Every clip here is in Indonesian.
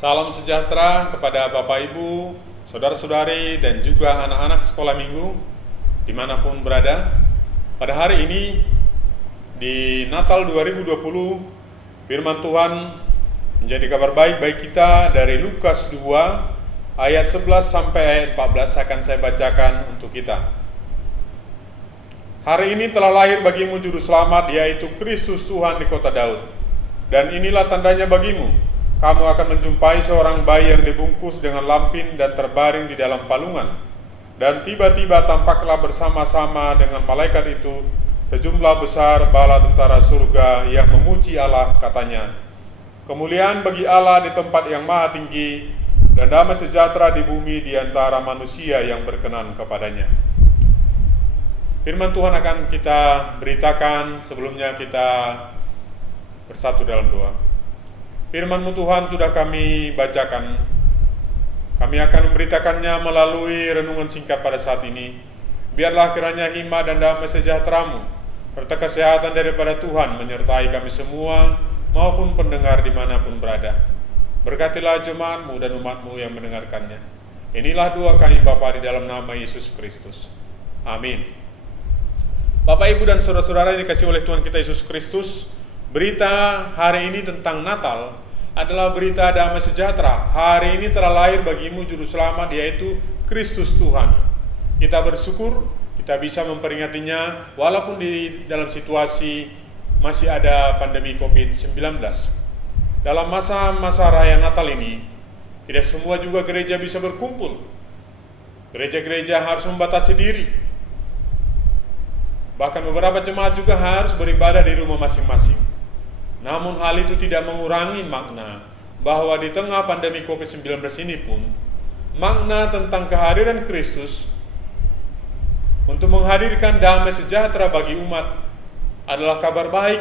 Salam sejahtera kepada Bapak Ibu, Saudara-saudari, dan juga anak-anak sekolah minggu dimanapun berada. Pada hari ini, di Natal 2020, firman Tuhan menjadi kabar baik bagi kita dari Lukas 2, ayat 11 sampai ayat 14 akan saya bacakan untuk kita. Hari ini telah lahir bagimu Juru Selamat, yaitu Kristus Tuhan di kota Daud. Dan inilah tandanya bagimu. Kamu akan menjumpai seorang bayi yang dibungkus dengan lampin dan terbaring di dalam palungan. Dan tiba-tiba tampaklah bersama-sama dengan malaikat itu sejumlah besar bala tentara surga yang memuji Allah, katanya, kemuliaan bagi Allah di tempat yang maha tinggi, dan damai sejahtera di bumi di antara manusia yang berkenan kepadanya. Firman Tuhan akan kita beritakan, sebelumnya kita bersatu dalam doa. Firman-Mu Tuhan sudah kami bacakan. Kami akan memberitakannya melalui renungan singkat pada saat ini. Biarlah kiranya hikmat dan damai sejahtera-Mu serta kesehatan daripada Tuhan menyertai kami semua maupun pendengar dimanapun berada. Berkatilah jemaat-Mu dan umat-Mu yang mendengarkannya. Inilah doa kami Bapa di dalam nama Yesus Kristus. Amin. Bapak, Ibu, dan saudara-saudara yang dikasihi oleh Tuhan kita Yesus Kristus, berita hari ini tentang Natal adalah berita damai sejahtera. Hari ini telah lahir bagimu Juru Selamat, yaitu Kristus Tuhan. Kita bersyukur kita bisa memperingatinya walaupun di dalam situasi masih ada pandemi COVID-19. Dalam masa-masa raya Natal ini, tidak semua juga gereja bisa berkumpul. Gereja-gereja harus membatasi diri. Bahkan beberapa jemaat juga harus beribadah di rumah masing-masing. Namun hal itu tidak mengurangi makna bahwa di tengah pandemi COVID-19 ini pun, makna tentang kehadiran Kristus untuk menghadirkan damai sejahtera bagi umat adalah kabar baik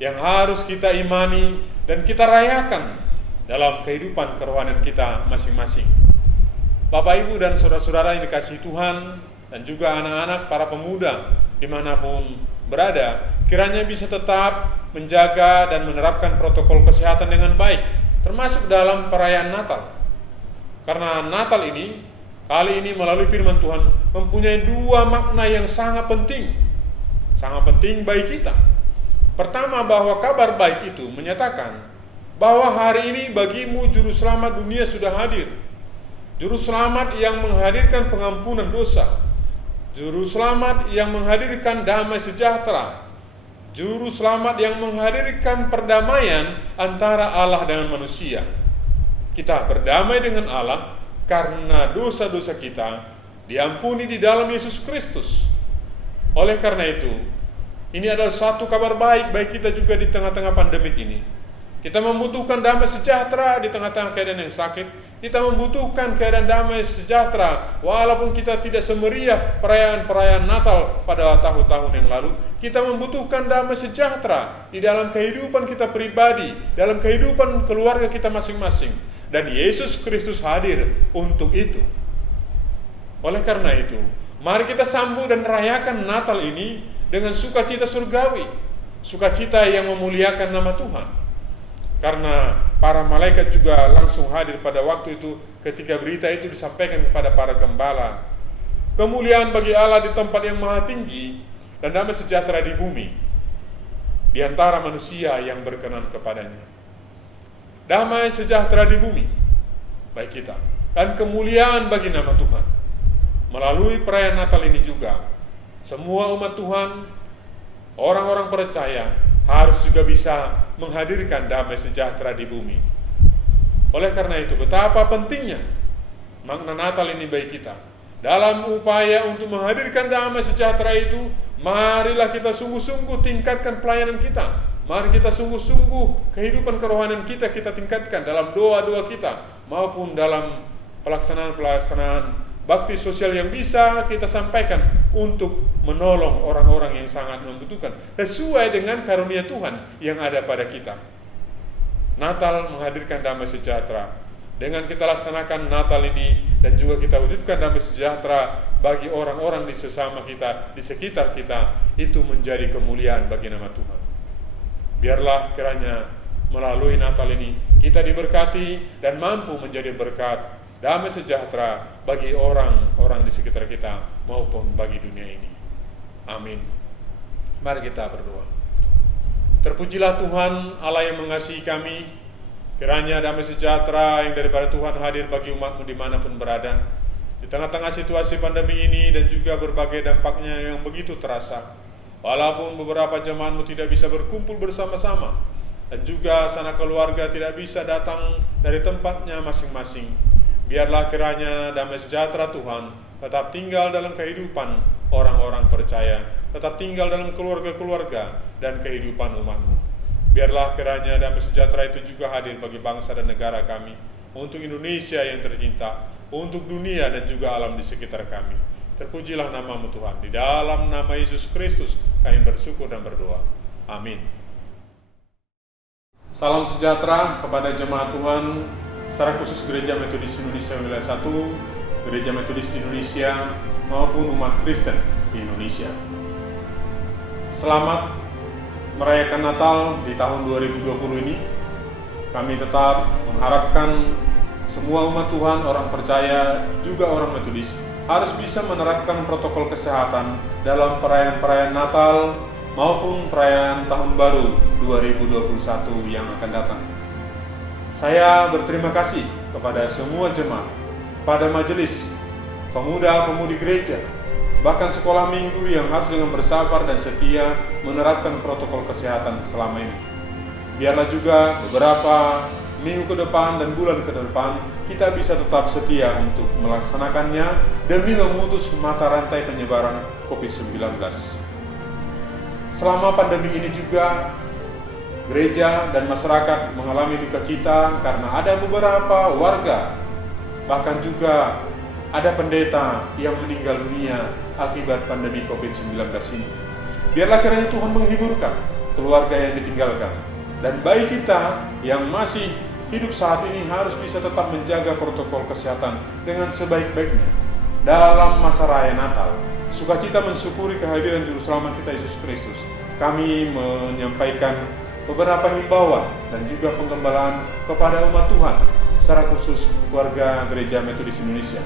yang harus kita imani dan kita rayakan dalam kehidupan kerohanian kita masing-masing. Bapak, Ibu, dan saudara-saudara yang dikasihi Tuhan, dan juga anak-anak, para pemuda dimanapun berada, kiranya bisa tetap menjaga dan menerapkan protokol kesehatan dengan baik, termasuk dalam perayaan Natal. Karena Natal ini, kali ini melalui firman Tuhan, mempunyai dua makna yang sangat penting bagi kita. Pertama, bahwa kabar baik itu menyatakan bahwa hari ini bagimu Juru Selamat dunia sudah hadir. Juru Selamat yang menghadirkan pengampunan dosa, Juru Selamat yang menghadirkan damai sejahtera, Juru Selamat yang menghadirkan perdamaian antara Allah dengan manusia. Kita berdamai dengan Allah karena dosa-dosa kita diampuni di dalam Yesus Kristus. Oleh karena itu, ini adalah satu kabar baik bagi kita juga di tengah-tengah pandemik ini. Kita membutuhkan damai sejahtera di tengah-tengah keadaan yang sakit. Kita membutuhkan keadaan damai sejahtera walaupun kita tidak semeriah perayaan-perayaan Natal pada tahun-tahun yang lalu. Kita membutuhkan damai sejahtera di dalam kehidupan kita pribadi, dalam kehidupan keluarga kita masing-masing. Dan Yesus Kristus hadir untuk itu. Oleh karena itu, mari kita sambut dan rayakan Natal ini dengan sukacita surgawi, sukacita yang memuliakan nama Tuhan. Karena para malaikat juga langsung hadir pada waktu itu ketika berita itu disampaikan kepada para gembala. Kemuliaan bagi Allah di tempat yang maha tinggi dan damai sejahtera di bumi di antara manusia yang berkenan kepadanya. Damai sejahtera di bumi bagi kita dan kemuliaan bagi nama Tuhan. Melalui perayaan Natal ini juga, semua umat Tuhan, orang-orang percaya, harus juga bisa menghadirkan damai sejahtera di bumi. Oleh karena itu, betapa pentingnya makna Natal ini bagi kita. Dalam upaya untuk menghadirkan damai sejahtera itu, marilah kita sungguh-sungguh tingkatkan pelayanan kita. Mari kita sungguh-sungguh kehidupan kerohanian kita tingkatkan dalam doa-doa kita maupun dalam pelaksanaan bakti sosial yang bisa kita sampaikan untuk menolong orang-orang yang sangat membutuhkan sesuai dengan karunia Tuhan yang ada pada kita. Natal menghadirkan damai sejahtera. Dengan kita laksanakan Natal ini dan juga kita wujudkan damai sejahtera bagi orang-orang di sesama kita, di sekitar kita, itu menjadi kemuliaan bagi nama Tuhan. Biarlah kiranya melalui Natal ini kita diberkati dan mampu menjadi berkat damai sejahtera bagi orang-orang di sekitar kita maupun bagi dunia ini. Amin. Mari kita berdoa. Terpujilah Tuhan Allah yang mengasihi kami. Kiranya damai sejahtera yang daripada Tuhan hadir bagi umat-Mu dimanapun berada. Di tengah-tengah situasi pandemi ini dan juga berbagai dampaknya yang begitu terasa. Walaupun beberapa jemaat-Mu tidak bisa berkumpul bersama-sama, dan juga sanak keluarga tidak bisa datang dari tempatnya masing-masing, biarlah kiranya damai sejahtera Tuhan tetap tinggal dalam kehidupan orang-orang percaya, tetap tinggal dalam keluarga-keluarga dan kehidupan umat-Mu. Biarlah kiranya damai sejahtera itu juga hadir bagi bangsa dan negara kami, untuk Indonesia yang tercinta, untuk dunia dan juga alam di sekitar kami. Terpujilah nama-Mu Tuhan. Di dalam nama Yesus Kristus kami bersyukur dan berdoa. Amin. Salam sejahtera kepada jemaat Tuhan, secara khusus Gereja Metodis Indonesia Wilayah 1, Gereja Metodis di Indonesia, maupun umat Kristen di Indonesia. Selamat merayakan Natal di tahun 2020 ini. Kami tetap mengharapkan semua umat Tuhan, orang percaya, juga orang Metodis harus bisa menerapkan protokol kesehatan dalam perayaan-perayaan Natal maupun perayaan Tahun Baru 2021 yang akan datang. Saya berterima kasih kepada semua jemaat, pada majelis, pemuda-pemudi gereja, bahkan sekolah minggu yang harus dengan bersabar dan setia menerapkan protokol kesehatan selama ini. Biarlah juga beberapa minggu ke depan dan bulan ke depan kita bisa tetap setia untuk melaksanakannya demi memutus mata rantai penyebaran COVID-19. Selama pandemi ini juga gereja dan masyarakat mengalami duka cita karena ada beberapa warga, bahkan juga ada pendeta yang meninggal dunia akibat pandemi COVID-19 ini. Biarlah kiranya Tuhan menghiburkan keluarga yang ditinggalkan, dan baik kita yang masih hidup saat ini harus bisa tetap menjaga protokol kesehatan dengan sebaik-baiknya dalam masa raya Natal. Sukacita mensyukuri kehadiran Juru Selamat kita Yesus Kristus. Kami menyampaikan beberapa himbauan dan juga penggembalaan kepada umat Tuhan, secara khusus warga Gereja Metodis Indonesia,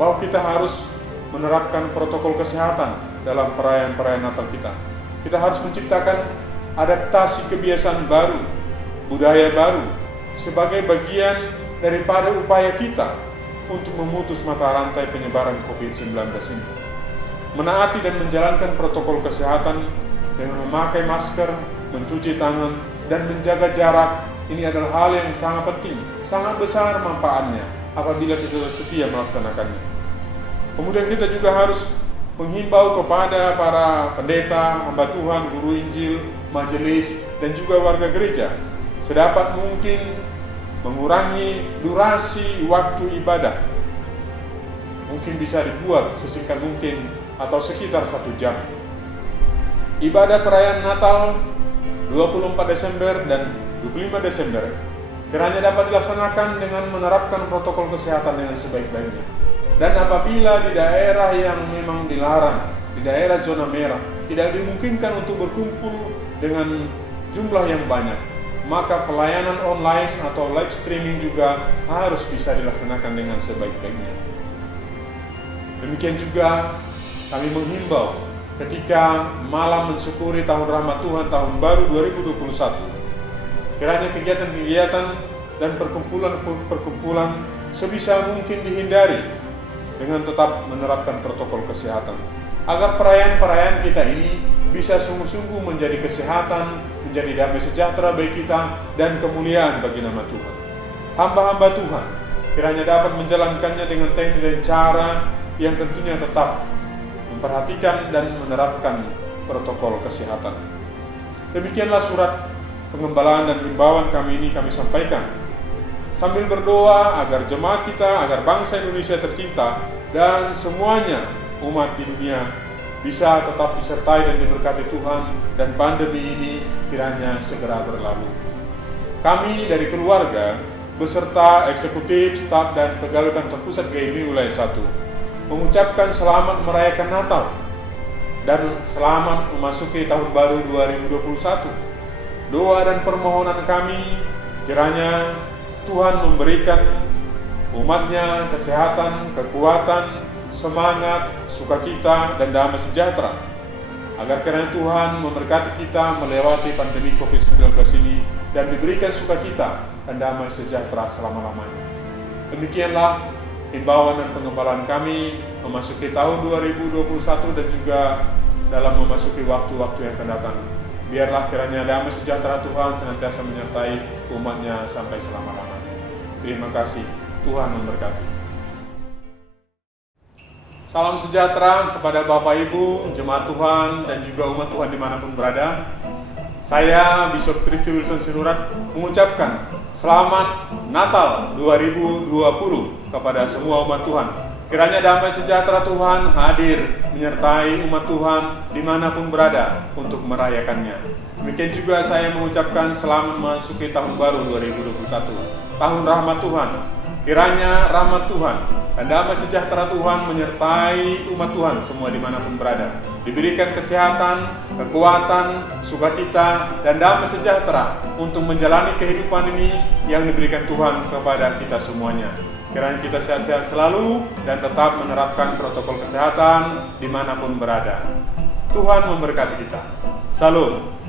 bahwa kita harus menerapkan protokol kesehatan dalam perayaan-perayaan Natal kita. Kita harus menciptakan adaptasi kebiasaan baru, budaya baru, sebagai bagian daripada upaya kita untuk memutus mata rantai penyebaran COVID-19 ini. Menaati dan menjalankan protokol kesehatan dengan memakai masker, mencuci tangan, dan menjaga jarak, ini adalah hal yang sangat penting, sangat besar manfaatnya apabila kita setia melaksanakannya. Kemudian kita juga harus menghimbau kepada para pendeta, hamba Tuhan, guru Injil, majelis, dan juga warga gereja sedapat mungkin mengurangi durasi waktu ibadah. Mungkin bisa dibuat sesingkat mungkin atau sekitar 1 jam. Ibadah perayaan Natal 24 Desember dan 25 Desember kiranya dapat dilaksanakan dengan menerapkan protokol kesehatan dengan sebaik-baiknya. Dan apabila di daerah yang memang dilarang, di daerah zona merah, tidak dimungkinkan untuk berkumpul dengan jumlah yang banyak, maka pelayanan online atau live streaming juga harus bisa dilaksanakan dengan sebaik-baiknya. Demikian juga kami menghimbau ketika malam mensyukuri tahun rahmat Tuhan, tahun baru 2021, kiranya kegiatan-kegiatan dan perkumpulan sebisa mungkin dihindari dengan tetap menerapkan protokol kesehatan, agar perayaan-perayaan kita ini bisa sungguh-sungguh menjadi kesehatan, menjadi damai sejahtera bagi kita, dan kemuliaan bagi nama Tuhan. Hamba-hamba Tuhan kiranya dapat menjalankannya dengan teknik dan cara yang tentunya tetap memperhatikan dan menerapkan protokol kesehatan. Demikianlah surat pengembalaan dan himbauan kami ini kami sampaikan, sambil berdoa agar jemaat kita, agar bangsa Indonesia tercinta, dan semuanya umat di dunia bisa tetap disertai dan diberkati Tuhan, dan pandemi ini kiranya segera berlalu. Kami dari keluarga beserta eksekutif, staf, dan pegawai kantor pusat GMI Wilayah 1 mengucapkan selamat merayakan Natal dan selamat memasuki tahun baru 2021. doa dan permohonan kami, kiranya Tuhan memberikan umatnya kesehatan, kekuatan, semangat, sukacita, dan damai sejahtera, agar kiranya Tuhan memberkati kita melewati pandemi COVID-19 ini dan diberikan sukacita dan damai sejahtera selama-lamanya. Demikianlah himbauan dan pengembalaan kami memasuki tahun 2021 dan juga dalam memasuki waktu-waktu yang akan datang. Biarlah kiranya damai sejahtera Tuhan senantiasa menyertai umatnya sampai selama-lamanya. Terima kasih, Tuhan memberkati. Salam sejahtera kepada Bapak Ibu, jemaat Tuhan, dan juga umat Tuhan dimanapun berada. Saya Bishop Christy Wilson Sinurat mengucapkan Selamat Natal 2020 kepada semua umat Tuhan. Kiranya damai sejahtera Tuhan hadir menyertai umat Tuhan dimanapun berada untuk merayakannya. Demikian juga saya mengucapkan selamat memasuki tahun baru 2021, tahun rahmat Tuhan. Kiranya rahmat Tuhan dan damai sejahtera Tuhan menyertai umat Tuhan semua dimanapun berada. Diberikan kesehatan, kekuatan, sukacita, dan damai sejahtera untuk menjalani kehidupan ini yang diberikan Tuhan kepada kita semuanya. Kiranya kita sehat-sehat selalu dan tetap menerapkan protokol kesehatan dimanapun berada. Tuhan memberkati kita. Salam.